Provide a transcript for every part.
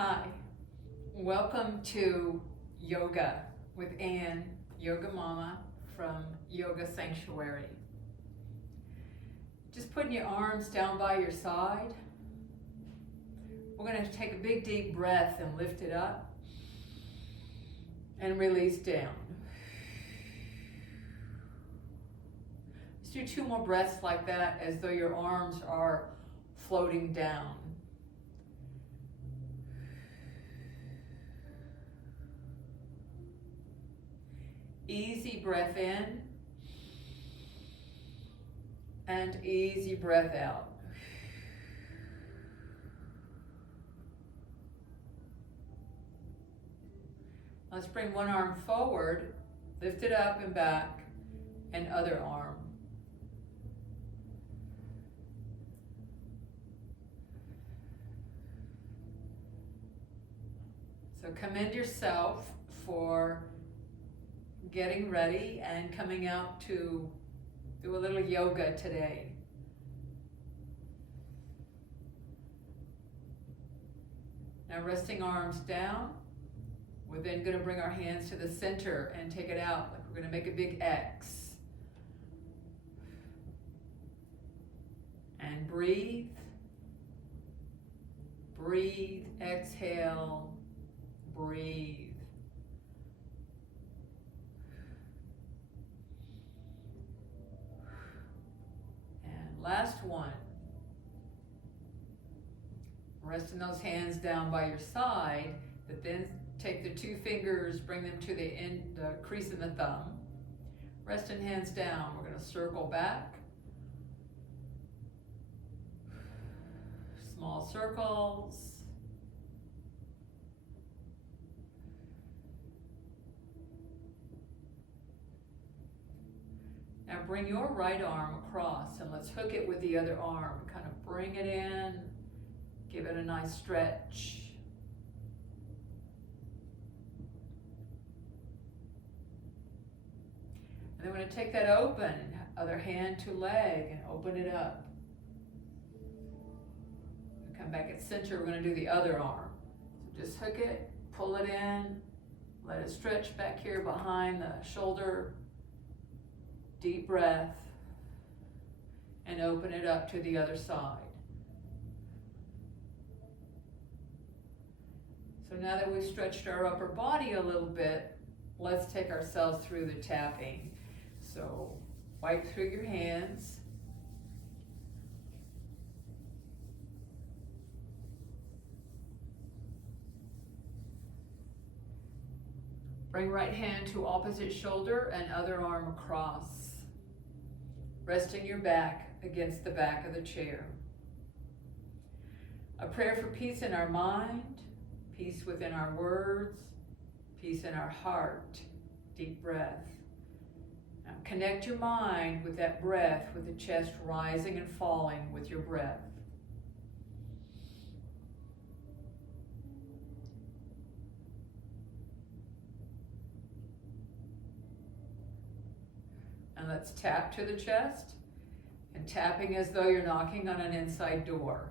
Hi, welcome to Yoga with Anne, Yoga Mama from Yoga Sanctuary. Just putting your arms down by your side. We're going to take a big deep breath and lift it up and release down. Let's do 2 more breaths like that as though your arms are floating down. Easy breath in and easy breath out. Let's bring one arm forward, lift it up and back, and other arm. So commend yourself for getting ready and coming out to do a little yoga today. Now resting arms down, we're then going to bring our hands to the center and take it out like we're going to make a big X. And breathe. Breathe, exhale, breathe. Last one. Resting those hands down by your side, but then take the 2 fingers, bring them to the crease in the thumb. Resting hands down, we're going to circle back. Small circles. Now bring your right arm across and let's hook it with the other arm. Kind of bring it in, give it a nice stretch. And then we're going to take that open, other hand to leg, and open it up. Come back at center, we're going to do the other arm. So just hook it, pull it in, let it stretch back here behind the shoulder. Deep breath, and open it up to the other side. So now that we've stretched our upper body a little bit, let's take ourselves through the tapping. So wipe through your hands. Bring right hand to opposite shoulder and other arm across. Resting your back against the back of the chair. A prayer for peace in our mind, peace within our words, peace in our heart. Deep breath. Now connect your mind with that breath, with the chest rising and falling with your breath. And let's tap to the chest, and tapping as though you're knocking on an inside door.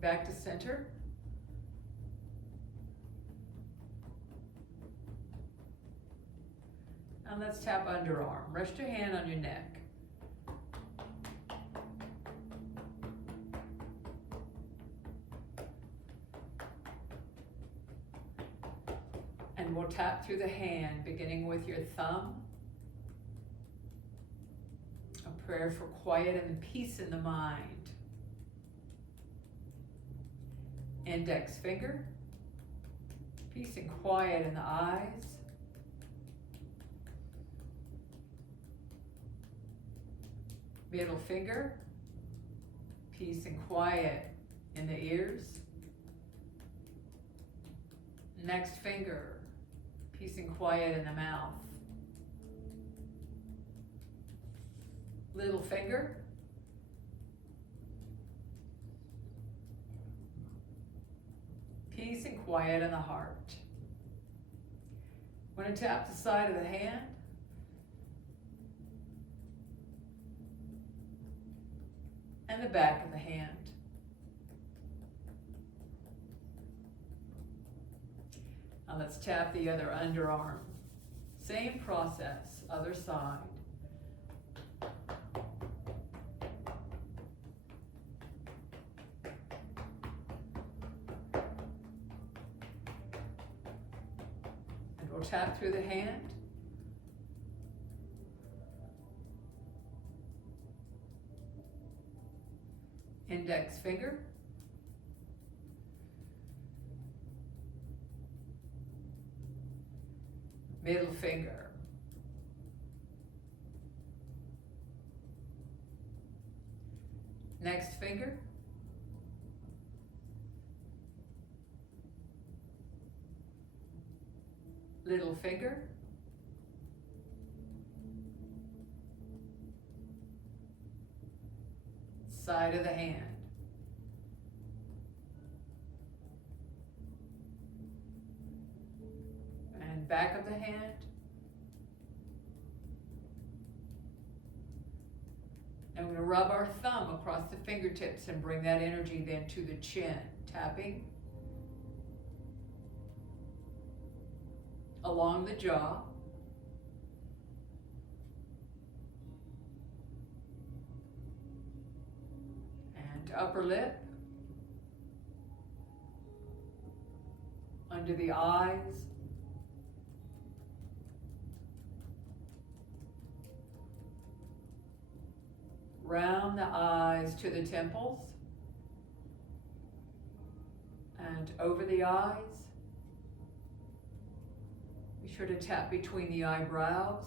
Back to center. And let's tap underarm. Rest your hand on your neck. And we'll tap through the hand, beginning with your thumb. A prayer for quiet and peace in the mind. Index finger. Peace and quiet in the eyes. Middle finger. Peace and quiet in the ears. Next finger. Peace and quiet in the mouth. Little finger. Peace and quiet in the heart. We're going to tap the side of the hand. and the back of the hand. Now let's tap the other underarm. Same process, other side. And we'll tap through the hand. Index finger. Middle finger. Next finger. Little finger. Side of the hand. And back of the hand. And we're going to rub our thumb across the fingertips and bring that energy then to the chin, tapping along the jaw. And upper lip, under the eyes, round the eyes to the temples, and over the eyes. Be sure to tap between the eyebrows,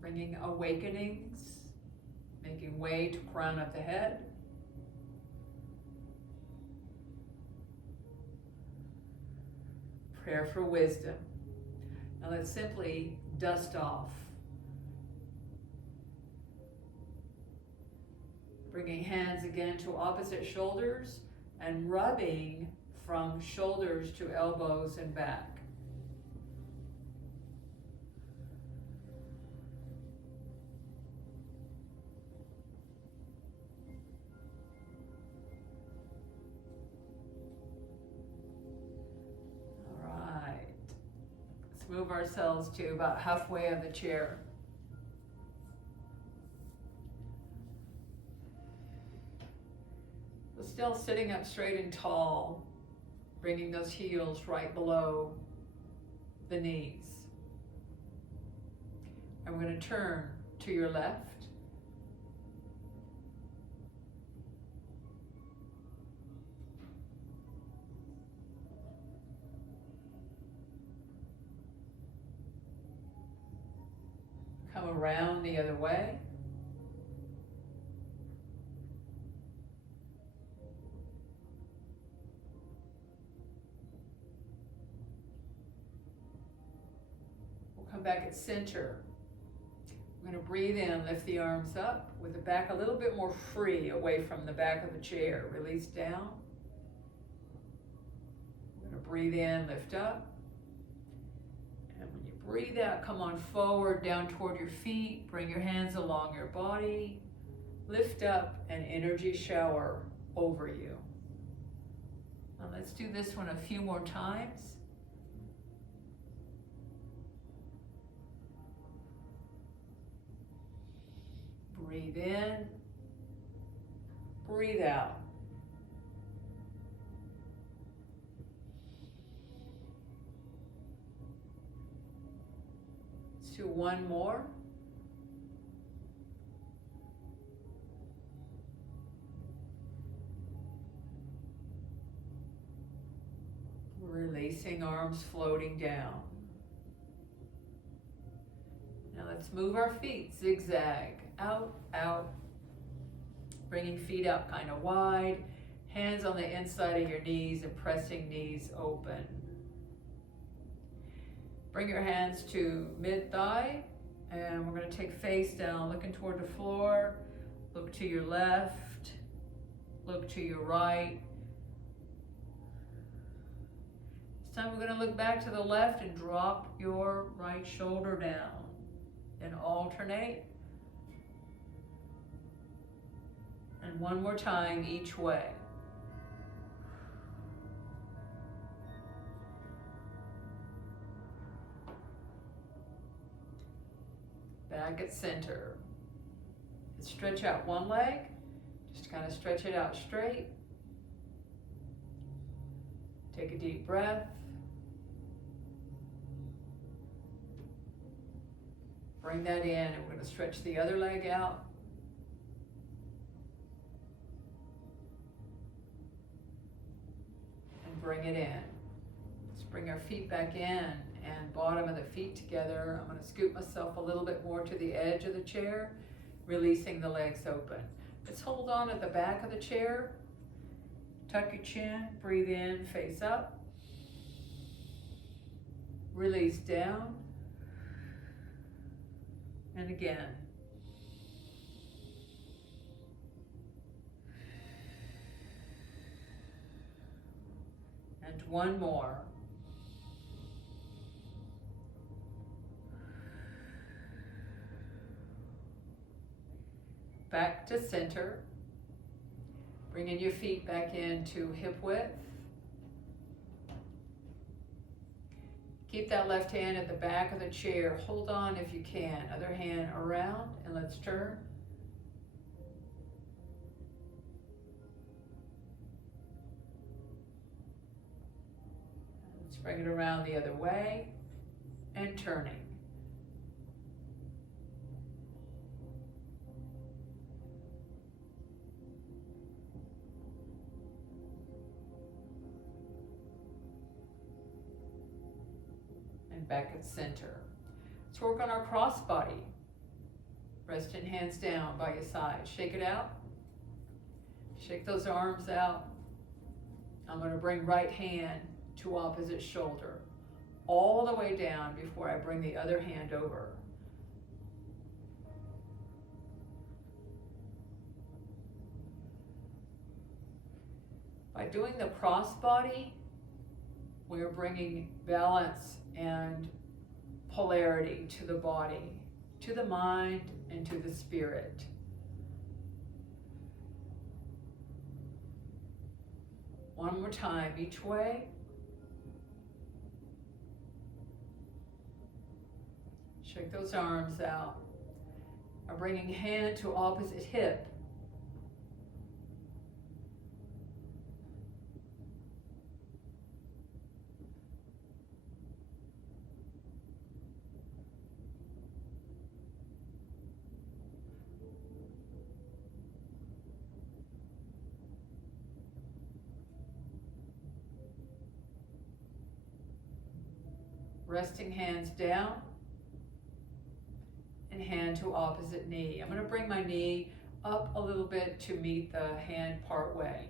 bringing awakenings, making way to crown of the head. Prayer for wisdom. Now let's simply dust off. Bringing hands again to opposite shoulders and rubbing from shoulders to elbows and back. Move ourselves to about halfway of the chair. We're still sitting up straight and tall, bringing those heels right below the knees. And we're going to turn to your left. Come around the other way. We'll come back at center. We're going to breathe in, lift the arms up with the back a little bit more free away from the back of the chair. Release down. We're going to breathe in, lift up. Breathe out, come on forward, down toward your feet, bring your hands along your body, lift up, and energy shower over you. Now let's do this one a few more times. Breathe in, breathe out. Do one more. Releasing, arms floating down. Now let's move our feet, zigzag, out, out. Bringing feet up kind of wide, hands on the inside of your knees and pressing knees open. Bring your hands to mid-thigh, and we're going to take face down, looking toward the floor. Look to your left, look to your right. This time we're going to look back to the left and drop your right shoulder down. Then alternate. And one more time each way. Back at center. Stretch out one leg, just kind of stretch it out straight. Take a deep breath. Bring that in, and we're going to stretch the other leg out. And bring it in. Let's bring our feet back in and bottom of the feet together. I'm going to scoot myself a little bit more to the edge of the chair, releasing the legs open. Let's hold on at the back of the chair. Tuck your chin, breathe in, face up. Release down. And again. And one more. Back to center. Bringing your feet back into hip width. Keep that left hand at the back of the chair. Hold on if you can. Other hand around, and let's turn. Let's bring it around the other way and turning. Back at center. Let's work on our cross body. Rest and hands down by your side. Shake it out. Shake those arms out. I'm going to bring right hand to opposite shoulder, all the way down before I bring the other hand over. By doing the cross body, we are bringing balance and polarity to the body, to the mind, and to the spirit. One more time each way. Shake those arms out. I'm bringing hand to opposite hip. Resting hands down and hand to opposite knee. I'm going to bring my knee up a little bit to meet the hand part way.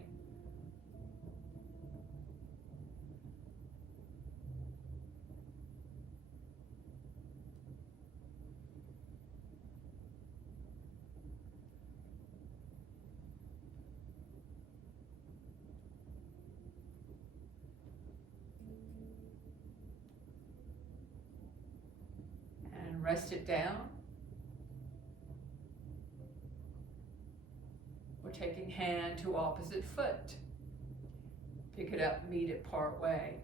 Rest it down. We're taking hand to opposite foot. Pick it up, meet it part way.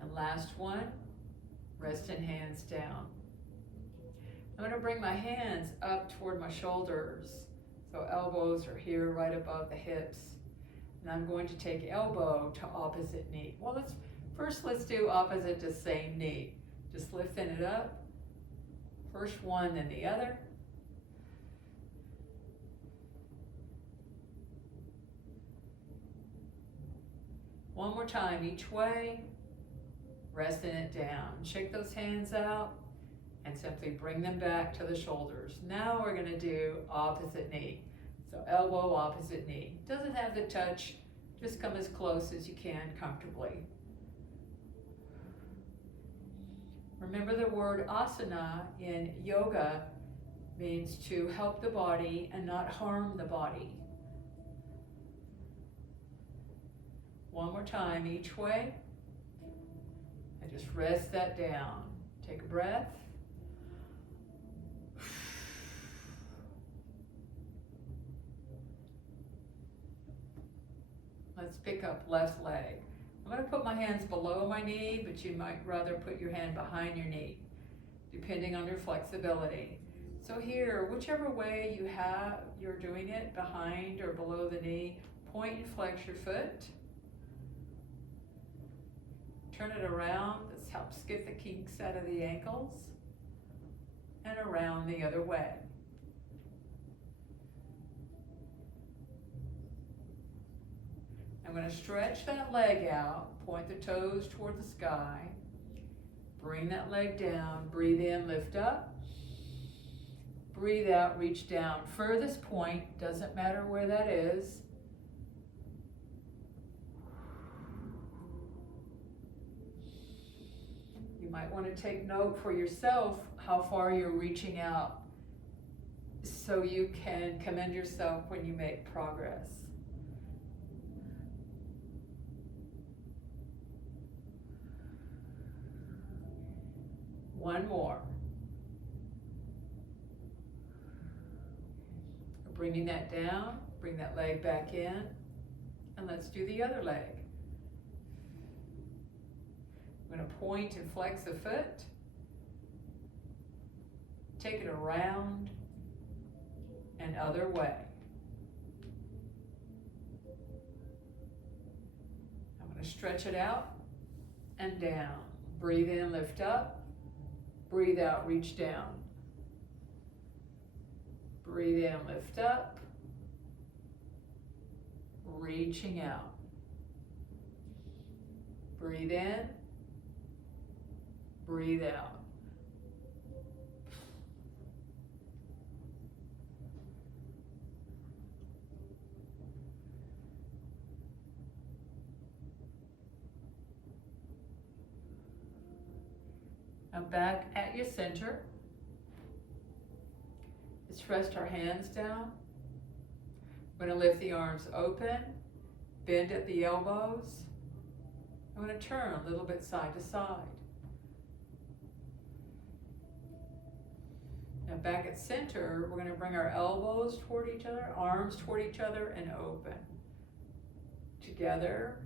And last one. Rest and hands down. I'm going to bring my hands up toward my shoulders. So elbows are here right above the hips. And I'm going to take elbow to opposite knee. Well, let's do opposite to same knee. Just lifting it up. First one, then the other. One more time each way. Resting it down. Shake those hands out and simply bring them back to the shoulders. Now we're going to do opposite knee. So elbow, opposite knee. Doesn't have to touch, just come as close as you can comfortably. Remember the word asana in yoga means to help the body and not harm the body. One more time each way. And just rest that down. Take a breath. Let's pick up left leg. I'm going to put my hands below my knee, but you might rather put your hand behind your knee, depending on your flexibility. So here, whichever way you're doing it, behind or below the knee, point and flex your foot. Turn it around. This helps get the kinks out of the ankles. And around the other way. I'm going to stretch that leg out, point the toes toward the sky, bring that leg down, breathe in, lift up, breathe out, reach down. Furthest point, doesn't matter where that is. You might want to take note for yourself how far you're reaching out so you can commend yourself when you make progress. One more. Bringing that down, bring that leg back in, and let's do the other leg. I'm going to point and flex the foot. Take it around and other way. I'm going to stretch it out and down. Breathe in, lift up. Breathe out, reach down. Breathe in, lift up. Reaching out. Breathe in. Breathe out. Now back at your center. Let's rest our hands down. We're going to lift the arms open, bend at the elbows. I'm going to turn a little bit side to side. Now back at center, we're going to bring our elbows toward each other, arms toward each other, and open. Together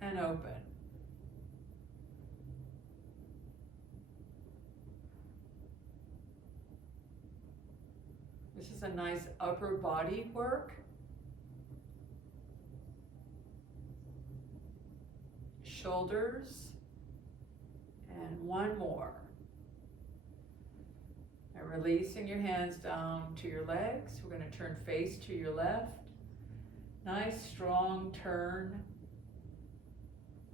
and open. This is a nice upper body work. Shoulders. And one more. And releasing your hands down to your legs. We're going to turn face to your left. Nice strong turn.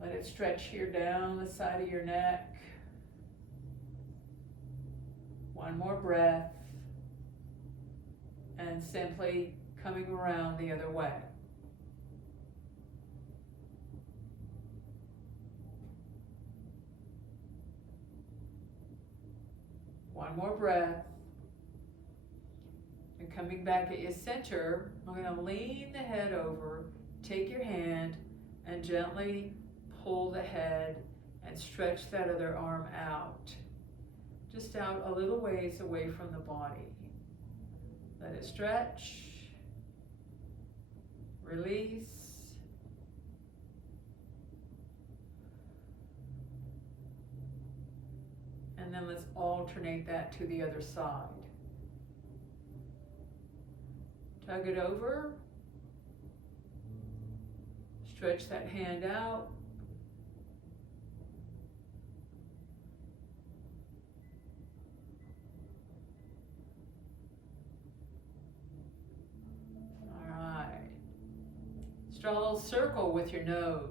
Let it stretch here down the side of your neck. One more breath. And simply coming around the other way. One more breath. And coming back at your center, I'm going to lean the head over, take your hand, and gently pull the head and stretch that other arm out. Just out a little ways away from the body. Let it stretch, release, and then let's alternate that to the other side. Tug it over, stretch that hand out, draw a little circle with your nose.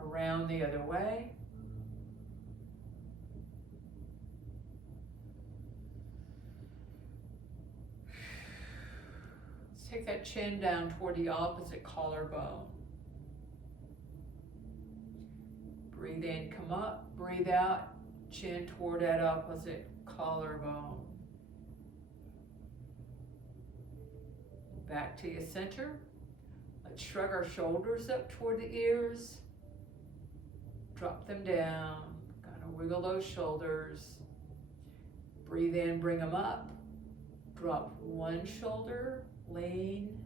Around the other way. Let's take that chin down toward the opposite collarbone. Breathe in, come up. Breathe out, Chin toward that opposite collarbone. Back to your center. Let's shrug our shoulders up toward the ears. Drop them down. Kind of wiggle those shoulders. Breathe in, bring them up. Drop one shoulder, lean,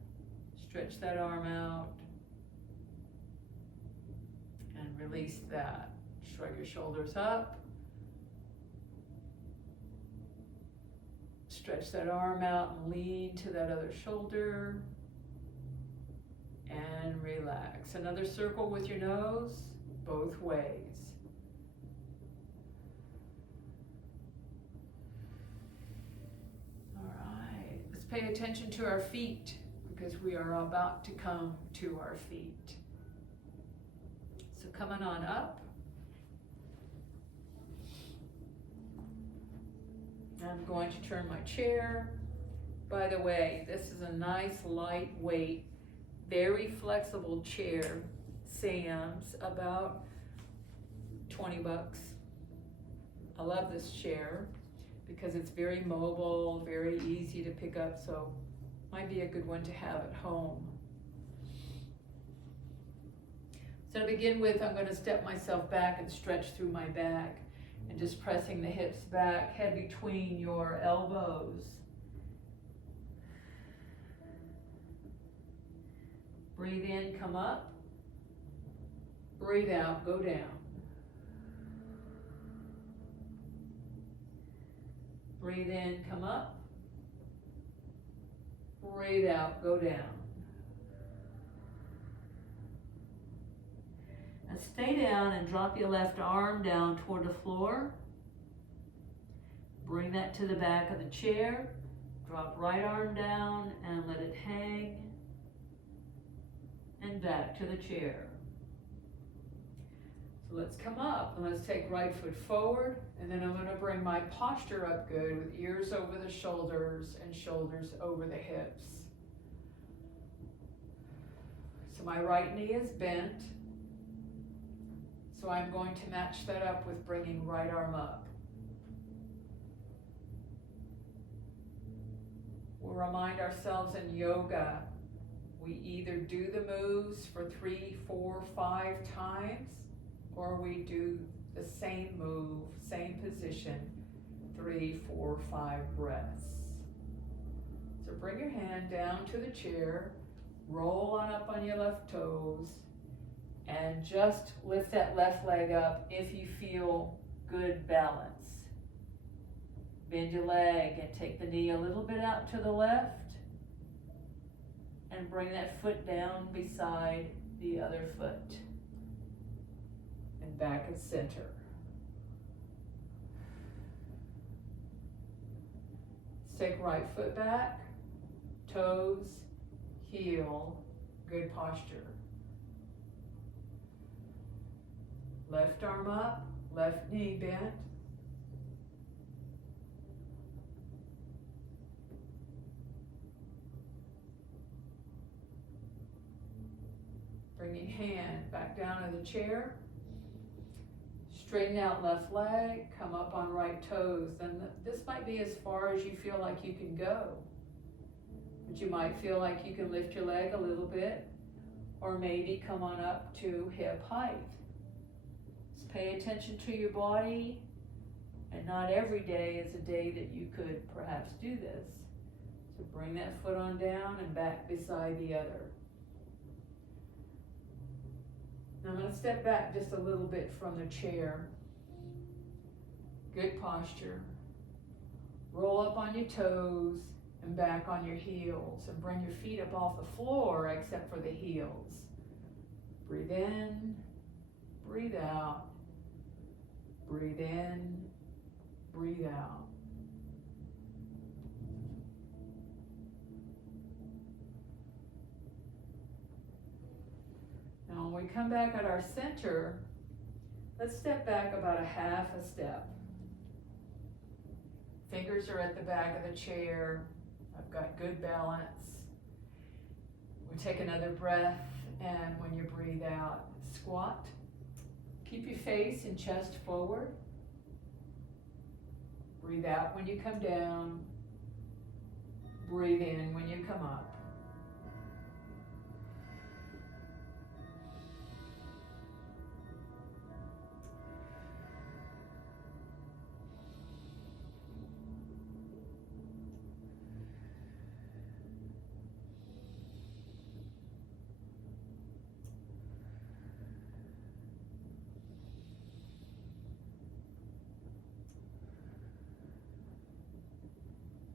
stretch that arm out. And release that. Shrug your shoulders up. Stretch that arm out and lean to that other shoulder. And relax. Another circle with your nose, both ways. All right, let's pay attention to our feet because we are about to come to our feet. So coming on up. I'm going to turn my chair. By the way, this is a nice lightweight, very flexible chair. Sam's, about 20 bucks. I love this chair because it's very mobile, very easy to pick up, so might be a good one to have at home. So to begin with, I'm going to step myself back and stretch through my back. And just pressing the hips back, head between your elbows. Breathe in, come up. Breathe out, go down. Breathe in, come up. Breathe out, go down. And stay down and drop your left arm down toward the floor. Bring that to the back of the chair. Drop right arm down and let it hang. And back to the chair. So let's come up and let's take right foot forward. And then I'm going to bring my posture up good with ears over the shoulders and shoulders over the hips. So my right knee is bent. So I'm going to match that up with bringing right arm up. We'll remind ourselves in yoga, we either do the moves for 3, 4, 5 times, or we do the same move, same position, 3, 4, 5 breaths. So bring your hand down to the chair, roll on up on your left toes, and just lift that left leg up if you feel good balance. Bend your leg and take the knee a little bit out to the left and bring that foot down beside the other foot and back at center. Let's take right foot back, toes, heel, good posture. Left arm up, left knee bent. Bringing hand back down to the chair. Straighten out left leg, come up on right toes. Then this might be as far as you feel like you can go. But you might feel like you can lift your leg a little bit, or maybe come on up to hip height. Pay attention to your body, and not every day is a day that you could perhaps do this. So bring that foot on down and back beside the other. Now I'm going to step back just a little bit from the chair. Good posture. Roll up on your toes and back on your heels, and bring your feet up off the floor except for the heels. Breathe in, breathe out. Breathe in, breathe out. Now when we come back at our center, let's step back about a half a step. Fingers are at the back of the chair. I've got good balance. We take another breath, and when you breathe out, squat. Keep your face and chest forward. Breathe out when you come down. Breathe in when you come up.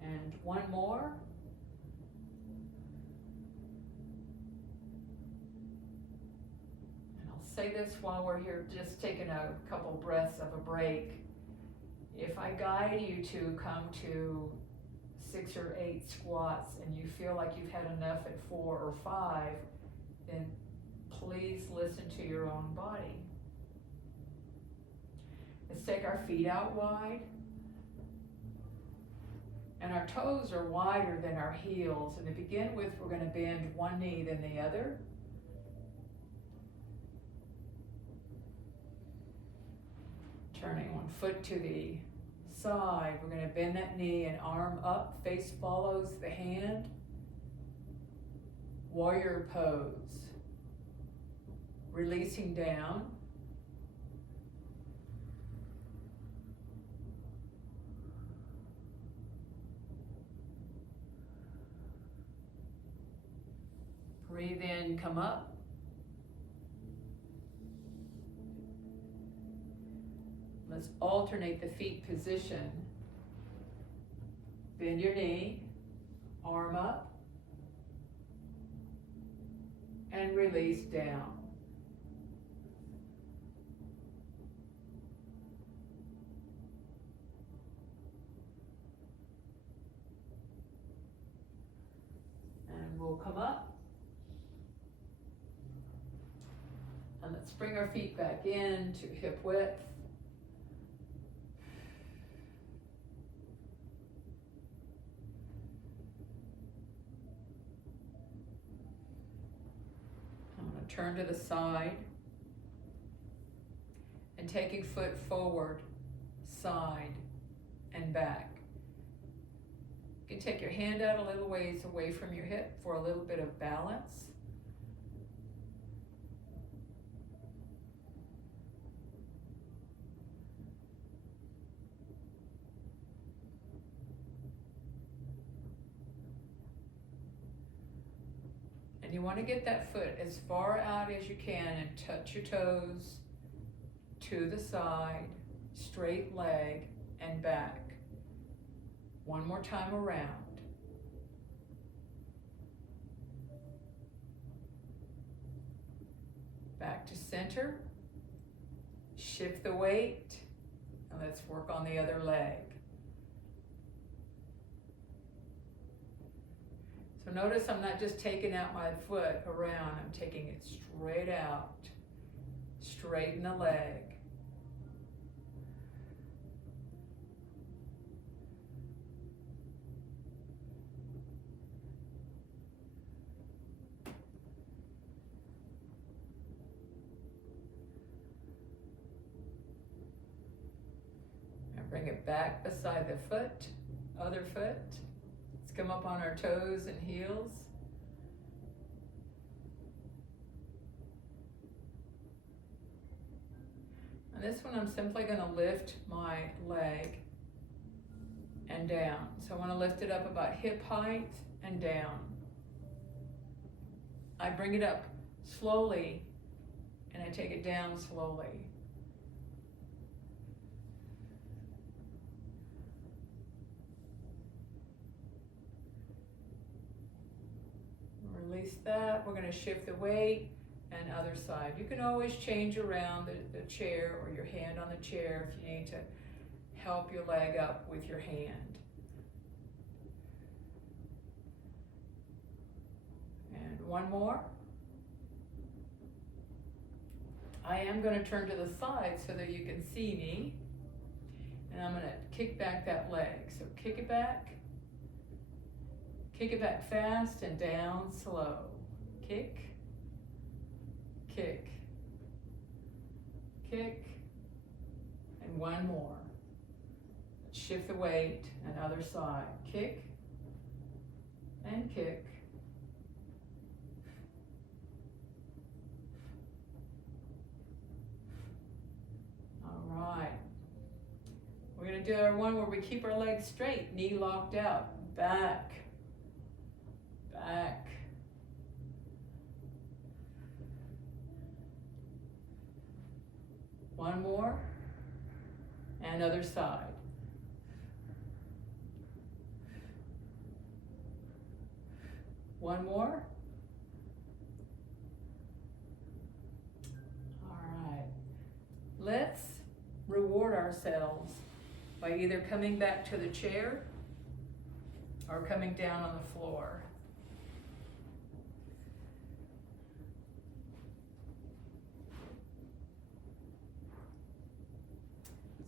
And one more. And I'll say this while we're here, just taking a couple breaths of a break. If I guide you to come to 6 or 8 squats and you feel like you've had enough at 4 or 5, then please listen to your own body. Let's take our feet out wide. And our toes are wider than our heels. And to begin with, we're going to bend one knee, then the other. Turning one foot to the side, we're going to bend that knee and arm up, face follows the hand. Warrior pose. Releasing down. Breathe in, come up. Let's alternate the feet position. Bend your knee, arm up, and release down. And we'll come up. And let's bring our feet back in to hip width. I'm going to turn to the side and taking foot forward, side, and back. You can take your hand out a little ways away from your hip for a little bit of balance. And you want to get that foot as far out as you can and touch your toes to the side, straight leg, and back. One more time around. Back to center. Shift the weight, and let's work on the other leg. So notice I'm not just taking out my foot around, I'm taking it straight out. Straighten the leg. And bring it back beside the foot, other foot. Let's come up on our toes and heels. And this one I'm simply going to lift my leg and down. So I want to lift it up about hip height and down. I bring it up slowly and I take it down slowly. Release that. We're going to shift the weight and other side. You can always change around the chair or your hand on the chair if you need to help your leg up with your hand. And one more. I am going to turn to the side so that you can see me. And I'm going to kick back that leg. So kick it back. Kick it back fast and down slow. Kick, kick, kick, and one more. shift the weight, and other side. Kick and kick. All right. We're going to do our one where we keep our legs straight, knee locked out, back, back. One more, and other side. One more. All right. Let's reward ourselves by either coming back to the chair or coming down on the floor.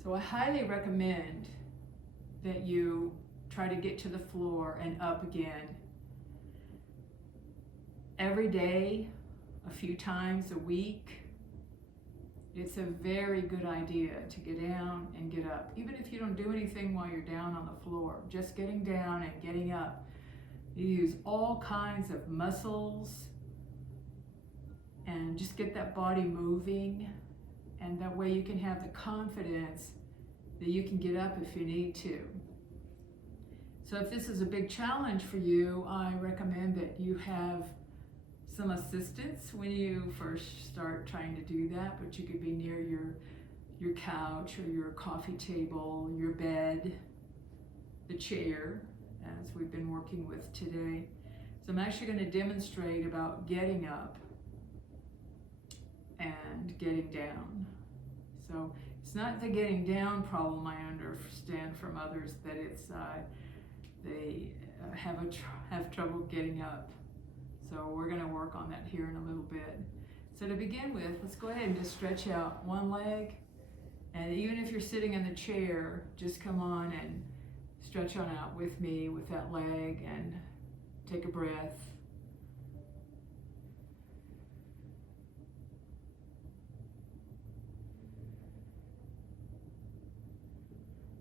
So I highly recommend that you try to get to the floor and up again every day, a few times a week. It's a very good idea to get down and get up. Even if you don't do anything while you're down on the floor, just getting down and getting up. You use all kinds of muscles and just get that body moving. And that way you can have the confidence that you can get up if you need to. So if this is a big challenge for you, I recommend that you have some assistance when you first start trying to do that, but you could be near your couch or your coffee table, your bed, the chair, as we've been working with today. So I'm actually going to demonstrate about getting up and getting down. So it's not the getting down problem, I understand from others, that it's they have trouble getting up. So we're going to work on that here in a little bit. So to begin with, let's go ahead and just stretch out one leg. And even if you're sitting in the chair, just come on and stretch on out with me with that leg and take a breath.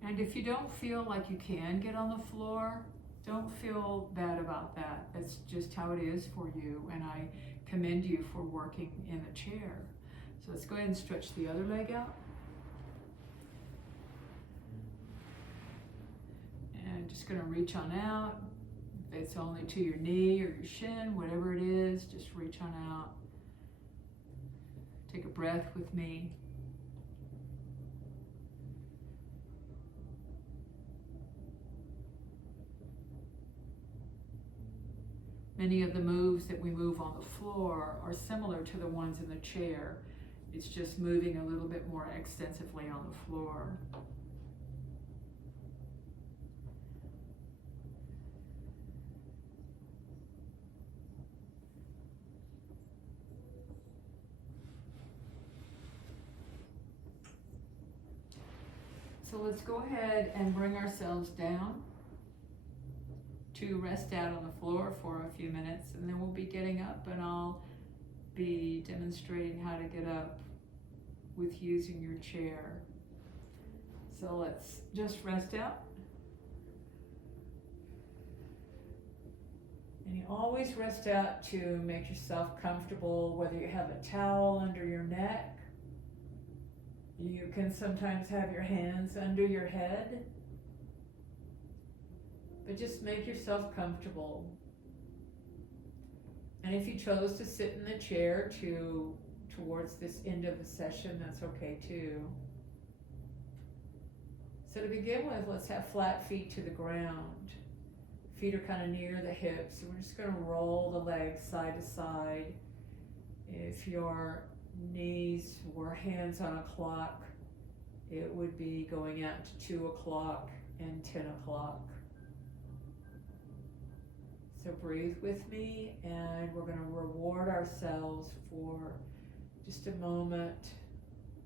And if you don't feel like you can get on the floor, don't feel bad about that. That's just how it is for you, and I commend you for working in the chair. So let's go ahead and stretch the other leg out. And just gonna reach on out. If it's only to your knee or your shin, whatever it is, just reach on out. Take a breath with me. Many of the moves that we move on the floor are similar to the ones in the chair. It's just moving a little bit more extensively on the floor. So let's go ahead and bring ourselves down to rest out on the floor for a few minutes, and then we'll be getting up, and I'll be demonstrating how to get up with using your chair. So let's just rest out. And you always rest out to make yourself comfortable, whether you have a towel under your neck. You can sometimes have your hands under your head. But just make yourself comfortable. And if you chose to sit in the chair towards this end of the session, that's okay too. So to begin with, let's have flat feet to the ground. Feet are kind of near the hips. So we're just going to roll the legs side to side. If your knees were hands on a clock, it would be going out to 2 o'clock and 10 o'clock. So breathe with me, and we're going to reward ourselves for just a moment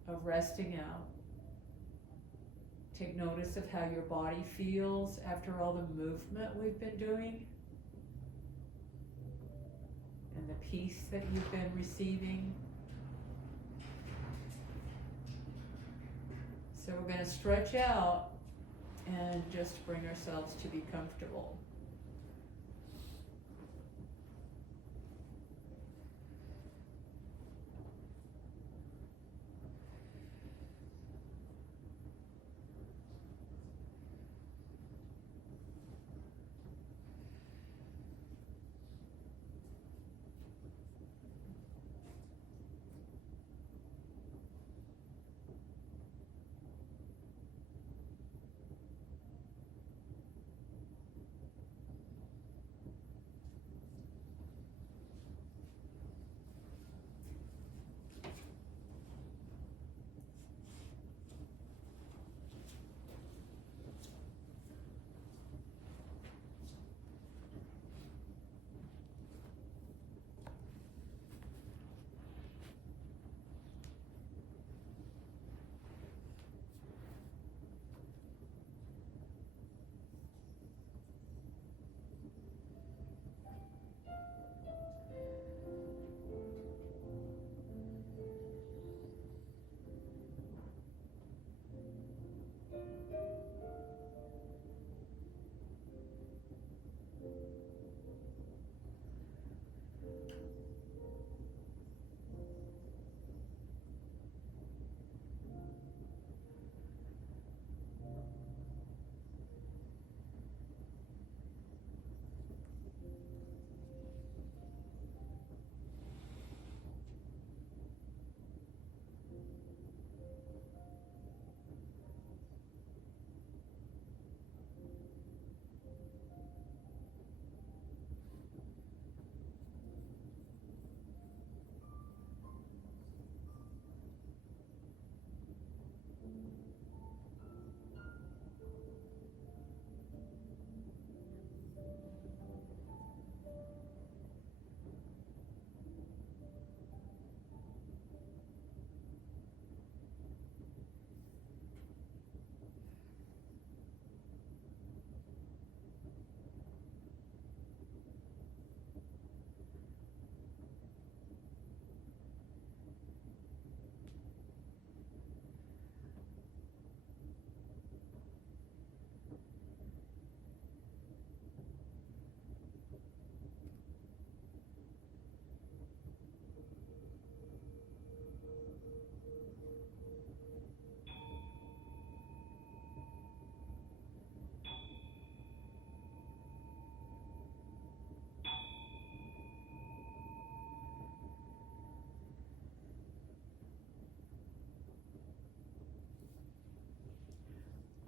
of resting out. Take notice of how your body feels after all the movement we've been doing and the peace that you've been receiving. So we're going to stretch out and just bring ourselves to be comfortable.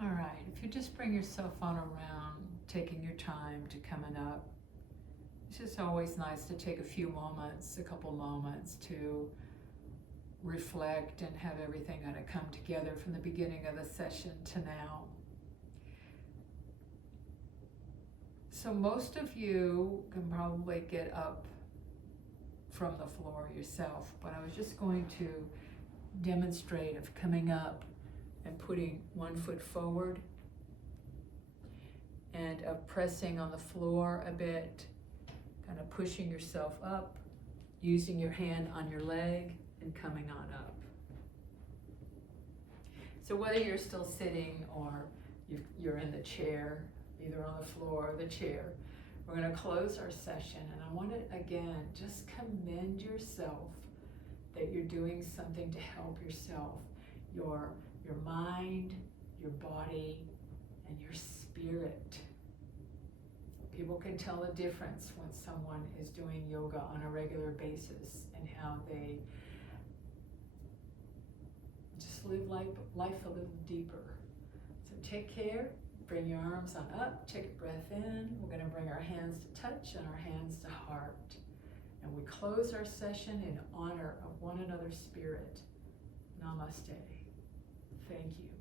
All right, if you just bring yourself on around, taking your time to coming up, it's just always nice to take a few moments, a couple moments to reflect and have everything kind of come together from the beginning of the session to now. So most of you can probably get up from the floor yourself, but I was just going to demonstrate of coming up and putting one foot forward and of pressing on the floor a bit, kind of pushing yourself up, using your hand on your leg and coming on up. So whether you're still sitting or you're in the chair, either on the floor or the chair, we're going to close our session, and I want to again just commend yourself that you're doing something to help yourself, your mind, your body, and your spirit. People can tell the difference when someone is doing yoga on a regular basis and how they just live life a little deeper. So take care, bring your arms on up, take a breath in. We're going to bring our hands to touch and our hands to heart. And we close our session in honor of one another's spirit. Namaste. Thank you.